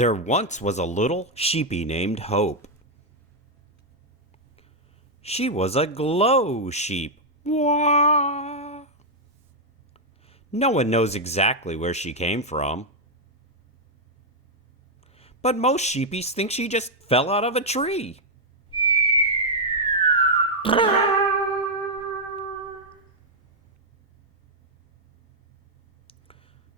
There once was a little sheepy named Hope. She was a glow sheep. Wah! No one knows exactly where she came from, but most sheepies think she just fell out of a tree.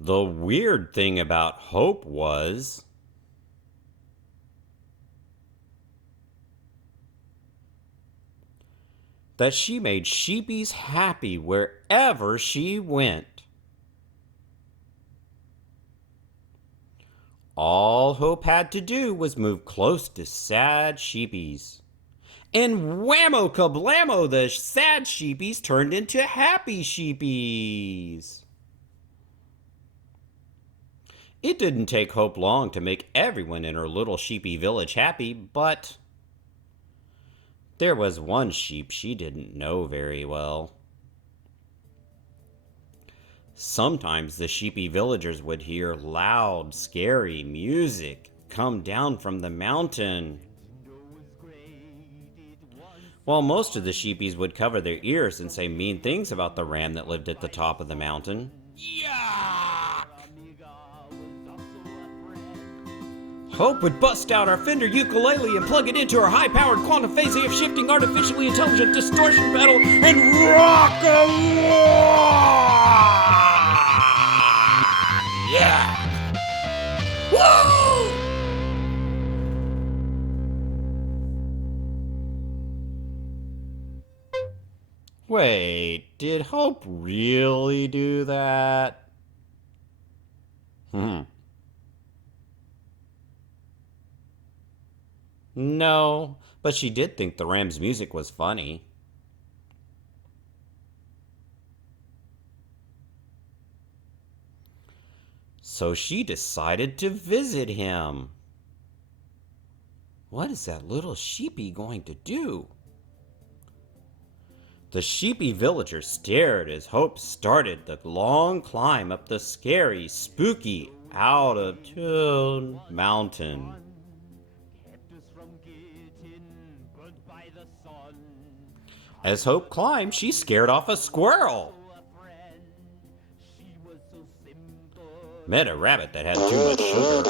The weird thing about Hope was that she made sheepies happy wherever she went. All Hope had to do was move close to sad sheepies. And whammo kablamo, the sad sheepies turned into happy sheepies. It didn't take Hope long to make everyone in her little sheepy village happy, but there was one sheep she didn't know very well. Sometimes the sheepy villagers would hear loud, scary music come down from the mountain, while most of the sheepies would cover their ears and say mean things about the ram that lived at the top of the mountain. Yuck! Hope would bust out our Fender ukulele and plug it into her high-powered quantum phase AF shifting artificially intelligent distortion pedal and rock a yeah! Woo! Wait, did Hope really do that? No, but she did think the ram's music was funny. So she decided to visit him. What is that little sheepy going to do? The sheepy villager stared as Hope started the long climb up the scary, spooky, out-of-tune mountain. As Hope climbed, she scared off a squirrel. Met a rabbit that had too much sugar.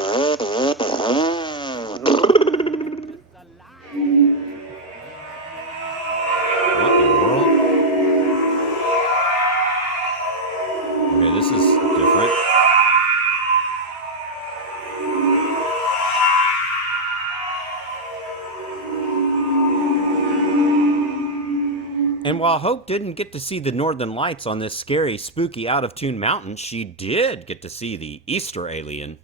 What in the world? Okay, this is different. And while Hope didn't get to see the northern lights on this scary, spooky, out-of-tune mountain, she did get to see the Easter alien.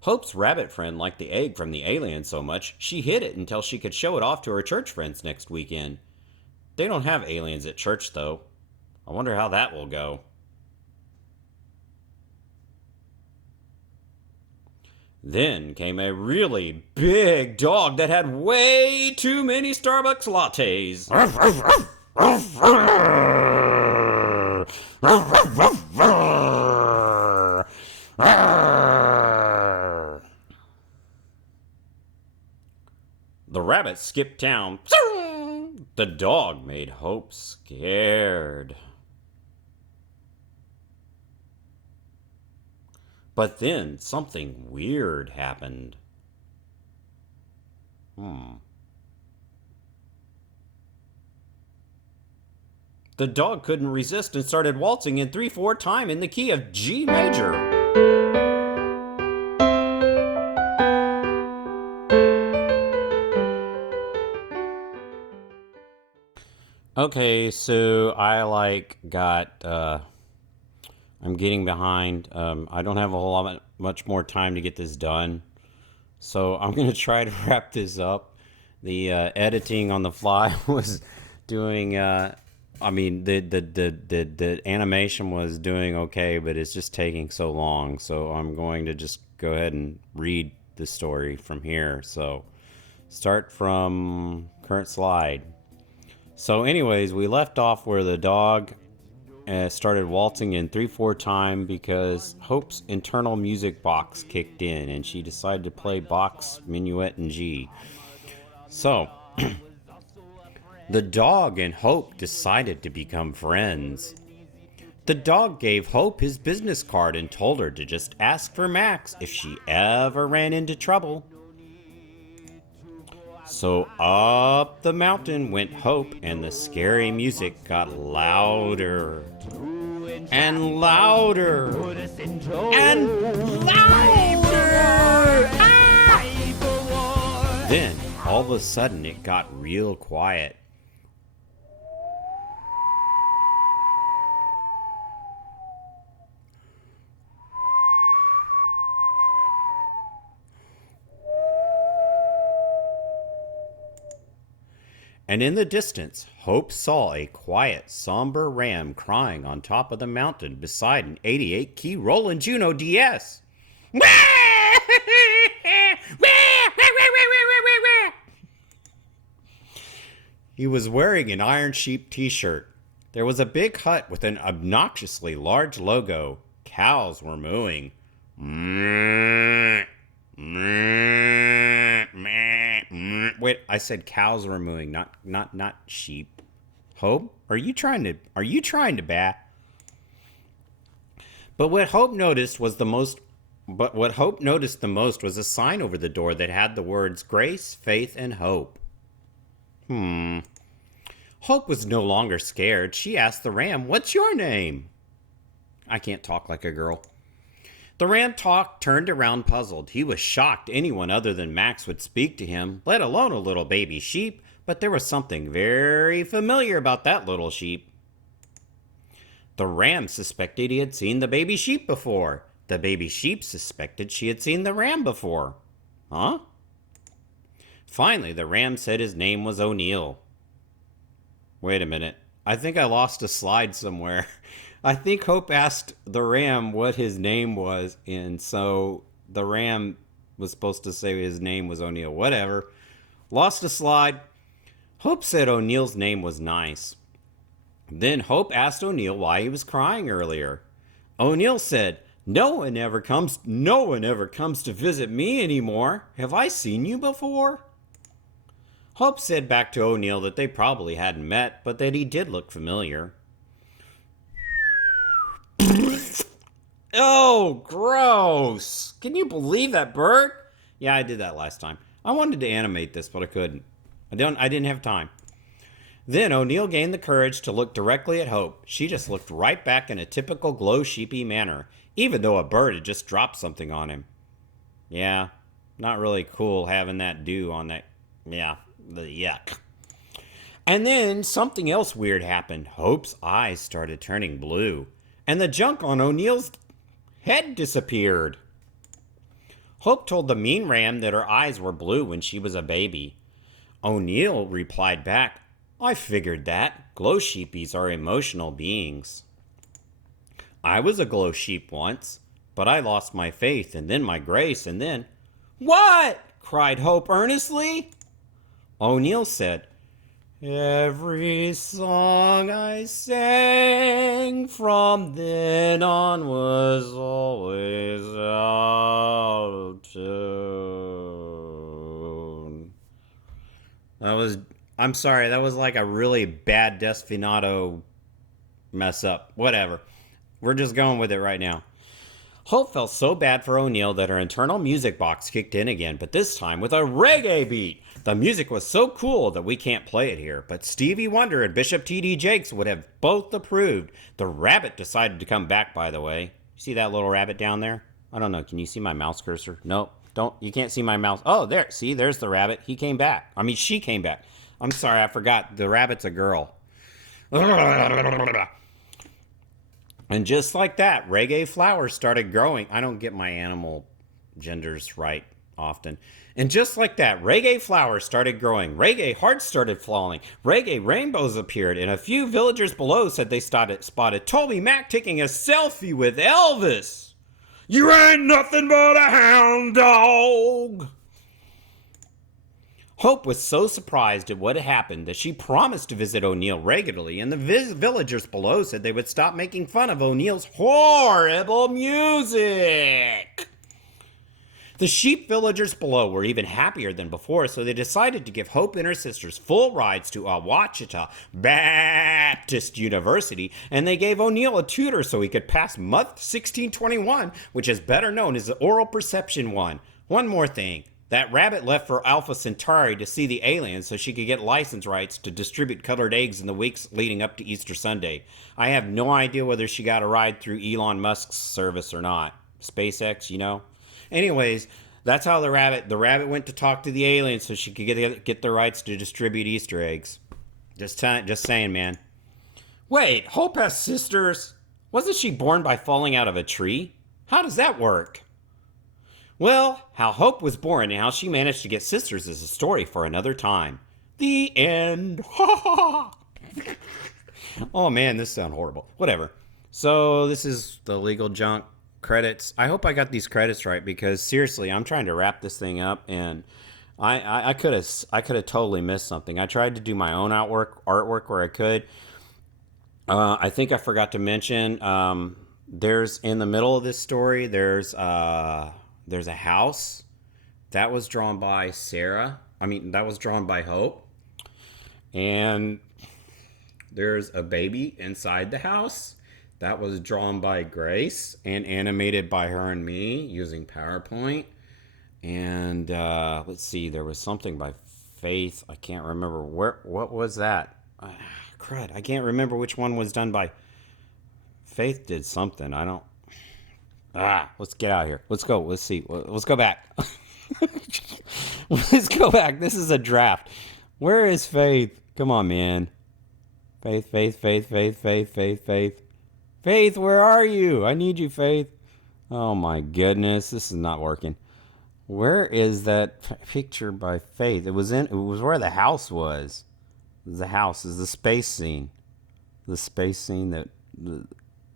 Hope's rabbit friend liked the egg from the alien so much, she hid it until she could show it off to her church friends next weekend. They don't have aliens at church, though. I wonder how that will go. Then came a really big dog that had way too many Starbucks lattes. The rabbit skipped town. The dog made Hope scared. But then something weird happened. The dog couldn't resist and started waltzing in 3/4 time in the key of G major. Okay, so I'm getting behind. I don't have a whole lot much more time to get this done. So I'm going to try to wrap this up. The editing on the fly was doing, the animation was doing okay, but it's just taking so long. So I'm going to just go ahead and read the story from here. So start from current slide. So anyways, we left off where the dog started waltzing in 3/4 time because Hope's internal music box kicked in and she decided to play Bach's Minuet in G. So, the dog and Hope decided to become friends. The dog gave Hope his business card and told her to just ask for Max if she ever ran into trouble. So up the mountain went Hope, and the scary music got louder and louder and louder. Ah! Then, all of a sudden, it got real quiet. And in the distance, Hope saw a quiet, somber ram crying on top of the mountain beside an 88-key Roland Juno DS. He was wearing an Iron Sheep t-shirt. There was a big hut with an obnoxiously large logo. Cows were mooing. Wait, I said cows were mooing, not sheep. Hope, are you trying to bat? But what Hope noticed the most was a sign over the door that had the words Grace, Faith, and Hope. Hope was no longer scared. She asked the ram, "What's your name?" I can't talk like a girl. The ram turned around puzzled. He was shocked anyone other than Max would speak to him, let alone a little baby sheep, but there was something very familiar about that little sheep. The ram suspected he had seen the baby sheep before. The baby sheep suspected she had seen the ram before. Huh? Finally, the ram said his name was O'Neill. Wait a minute. I think I lost a slide somewhere. I think Hope asked the ram what his name was, and so the ram was supposed to say his name was O'Neill. Whatever. Lost a slide. Hope said O'Neill's name was nice. Then Hope asked O'Neill why he was crying earlier. O'Neill said, No one ever comes to visit me anymore. Have I seen you before?" Hope said back to O'Neill that they probably hadn't met, but that he did look familiar. Oh, gross. Can you believe that bird? Yeah, I did that last time. I wanted to animate this, but I couldn't. I didn't have time. Then O'Neill gained the courage to look directly at Hope. She just looked right back in a typical glow sheepy manner, even though a bird had just dropped something on him. Yeah, not really cool having that dew on that. Yeah, the yuck. And then something else weird happened. Hope's eyes started turning blue, and the junk on O'Neill's head disappeared. Hope told the mean ram that her eyes were blue when she was a baby. O'Neill replied back, "I figured that. Glow sheepies are emotional beings. I was a glow sheep once, but I lost my faith and then my grace and then—" "What?" cried Hope earnestly. O'Neill said, "Every song I sang from then on was always out of tune." I'm sorry, that was like a really bad Desfinato mess up. Whatever. We're just going with it right now. Hope felt so bad for O'Neill that her internal music box kicked in again, but this time with a reggae beat. The music was so cool that we can't play it here, but Stevie Wonder and Bishop T.D. Jakes would have both approved. The rabbit decided to come back, by the way. You see that little rabbit down there? I don't know. Can you see my mouse cursor? Nope. You can't see my mouse. Oh, there. See, there's the rabbit. She came back. I'm sorry, I forgot. The rabbit's a girl. And just like that, reggae flowers started growing. I don't get my animal genders right often. And just like that, reggae flowers started growing. Reggae hearts started falling. Reggae rainbows appeared. And a few villagers below said they spotted Toby Mac taking a selfie with Elvis. "You ain't nothing but a hound dog." Hope was so surprised at what had happened that she promised to visit O'Neill regularly, and the villagers below said they would stop making fun of O'Neill's horrible music. The sheep villagers below were even happier than before, so they decided to give Hope and her sisters full rides to Ouachita Baptist University, and they gave O'Neill a tutor so he could pass Month 1621, which is better known as the Oral Perception 1. One more thing. That rabbit left for Alpha Centauri to see the aliens so she could get license rights to distribute colored eggs in the weeks leading up to Easter Sunday. I have no idea whether she got a ride through Elon Musk's service or not. SpaceX, you know? Anyways, that's how the rabbit went to talk to the aliens so she could get the rights to distribute Easter eggs. Just saying, man. Wait, Hope has sisters? Wasn't she born by falling out of a tree? How does that work? Well, how Hope was born and how she managed to get sisters is a story for another time. The end. Oh man, this sounds horrible. Whatever. So this is the legal junk credits. I hope I got these credits right because seriously, I'm trying to wrap this thing up and I could have totally missed something. I tried to do my own artwork where I could. I think I forgot to mention there's in the middle of this story there's a house that was drawn by Sarah. That was drawn by Hope. And there's a baby inside the house that was drawn by Grace and animated by her and me using PowerPoint. And let's see, there was something by Faith. I can't remember what was that. Crud, I can't remember which one was done by Faith. Did something. I don't. Let's get out of here. Let's go. Let's see. Let's go back. Let's go back. This is a draft. Where is Faith? Come on, man. Faith. Faith, where are you? I need you, Faith. Oh my goodness, this is not working. Where is that picture by Faith? It was where the house was. The house is the space scene. The space scene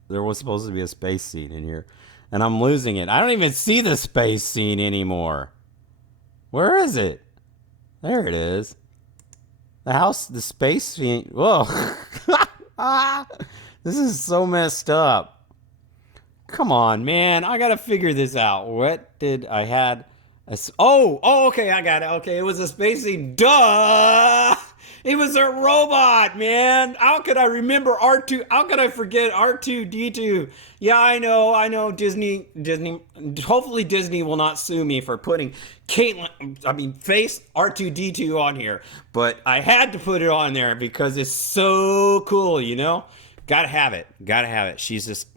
there was supposed to be a space scene in here. And I'm losing it. I don't even see the space scene anymore. Where is it? There it is. The house, the space scene. Whoa. This is so messed up. Come on, man. I got to figure this out. What did I had? Okay. I got it. Okay. It was a space scene. Duh. It was a robot, man. How could I remember R2? How could I forget R2D2? Yeah, I know. Disney. Hopefully Disney will not sue me for putting face R2D2 on here. But I had to put it on there because it's so cool, you know? Gotta have it. She's just,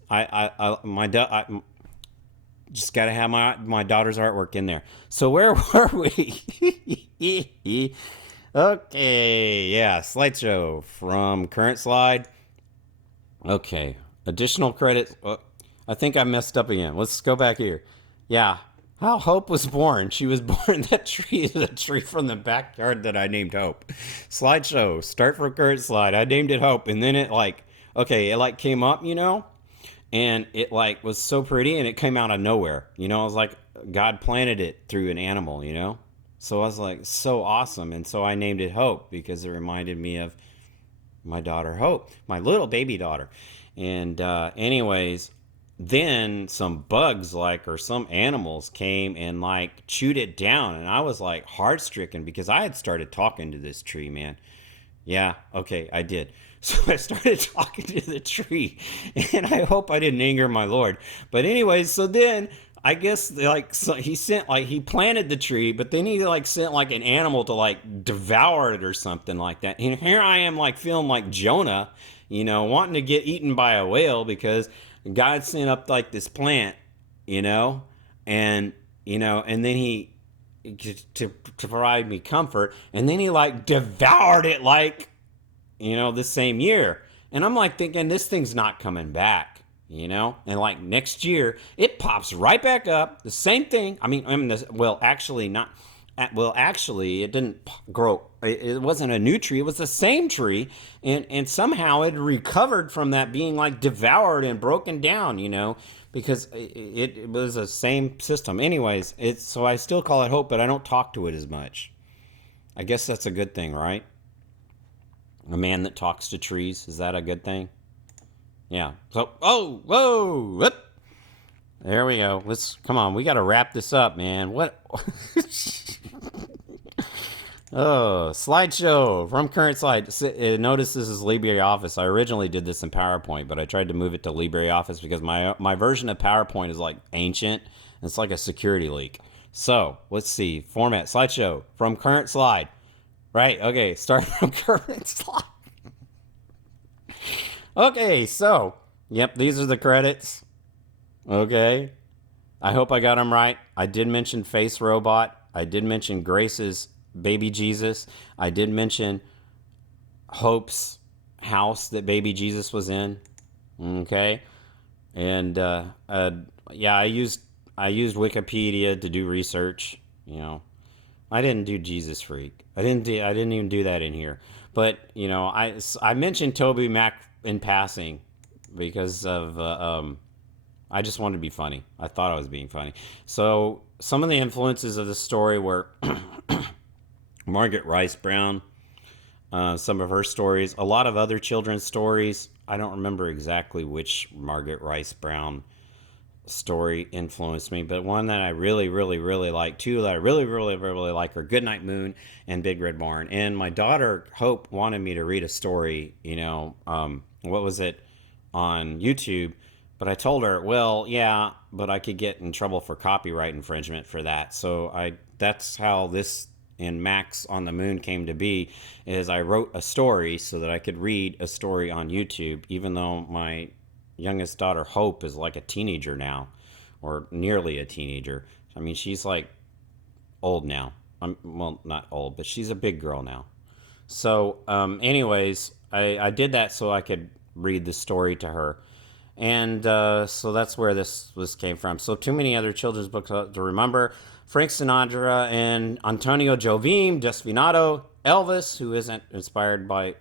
just gotta have my daughter's artwork in there. So where were we? Okay, yeah, slideshow from current slide. Okay, additional credits. I think I messed up again. Let's go back here. Yeah, how Hope was born. She was born. That tree is a tree from the backyard that I named Hope. Slideshow, start from current slide. I named it Hope, and then it came up, you know, and it was so pretty, and it came out of nowhere. You know, it was like God planted it through an animal, you know. So I was like, so awesome. And so I named it Hope because it reminded me of my daughter Hope, my little baby daughter. And anyways, then some bugs or some animals came and chewed it down. And I was heart-stricken because I had started talking to this tree, man. Yeah, okay, I did. So I started talking to the tree. And I hope I didn't anger my Lord. But anyways, so then I guess he planted the tree, but then he sent an animal to devour it or something like that. And here I am feeling like Jonah, you know, wanting to get eaten by a whale because God sent up this plant, you know, and then he to provide me comfort, and then he devoured it the same year. And I'm thinking this thing's not coming back. You know, and next year it pops right back up. The same thing. Actually, it didn't grow. It wasn't a new tree. It was the same tree, and somehow it recovered from that being devoured and broken down. You know, because it was the same system. Anyways, so I still call it Hope, but I don't talk to it as much. I guess that's a good thing, right? A man that talks to trees, is that a good thing? Yeah. So, oh, whoa, whoop. There we go. Let's come on. We got to wrap this up, man. What? Oh, slideshow from current slide. Notice this is LibreOffice. I originally did this in PowerPoint, but I tried to move it to LibreOffice because my version of PowerPoint is like ancient. It's like a security leak. So let's see. Format slideshow from current slide. Right. Okay. Start from current slide. Okay. So, yep. These are the credits. Okay. I hope I got them right. I did mention Face Robot. I did mention Grace's Baby Jesus. I did mention Hope's house that Baby Jesus was in. Okay. And yeah, I used Wikipedia to do research. You know, I didn't do Jesus Freak. I didn't even do that in here. But I mentioned Toby Mac in passing because of I just wanted to be funny. I thought I was being funny. So some of the influences of the story were Margaret Rice Brown, some of her stories, a lot of other children's stories. I don't remember exactly which Margaret Rice Brown story influenced me, but one that I really, really, really like, two that I really, really, really like are Goodnight Moon and Big Red Barn. And my daughter Hope wanted me to read a story, what was it, on YouTube, but I told her, well, yeah, but I could get in trouble for copyright infringement for that. So that's how this and Max on the Moon came to be, is I wrote a story so that I could read a story on YouTube, even though my youngest daughter Hope is like a teenager now, or nearly a teenager. I mean, she's like old now. Well, not old, but she's a big girl now. So, anyways, I did that so I could read the story to her. And so that's where this came from. So too many other children's books to remember. Frank Sinatra and Antonio Jobim, Desvinato, Elvis, who isn't inspired by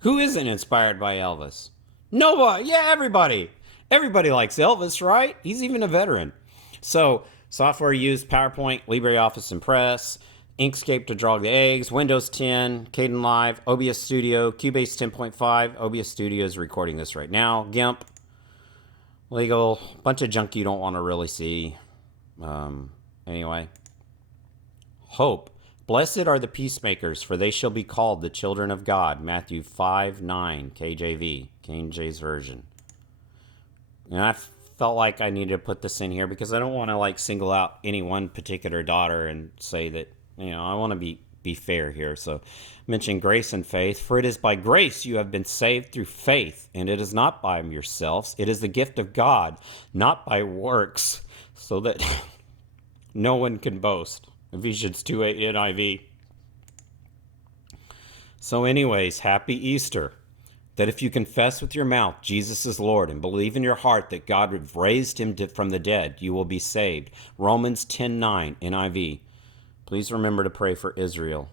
Elvis? Nobody. Yeah, everybody. Everybody likes Elvis, right? He's even a veteran. So software used: PowerPoint, LibreOffice Impress, Inkscape to draw the eggs, Windows 10, Kden Live, OBS Studio, Cubase 10.5. OBS Studio is recording this right now. GIMP, legal, bunch of junk you don't want to really see. Anyway, Hope. Blessed are the peacemakers, for they shall be called the children of God. Matthew 5:9, KJV, King James Version. And I felt like I needed to put this in here because I don't want to like single out any one particular daughter and say that, I want to be fair here. So mention grace and faith. For it is by grace you have been saved through faith, and it is not by yourselves. It is the gift of God, not by works, so that no one can boast. Ephesians 2:8 NIV. So anyways, happy Easter. That if you confess with your mouth Jesus is Lord and believe in your heart that God raised him from the dead, you will be saved. Romans 10:9 NIV. Please remember to pray for Israel.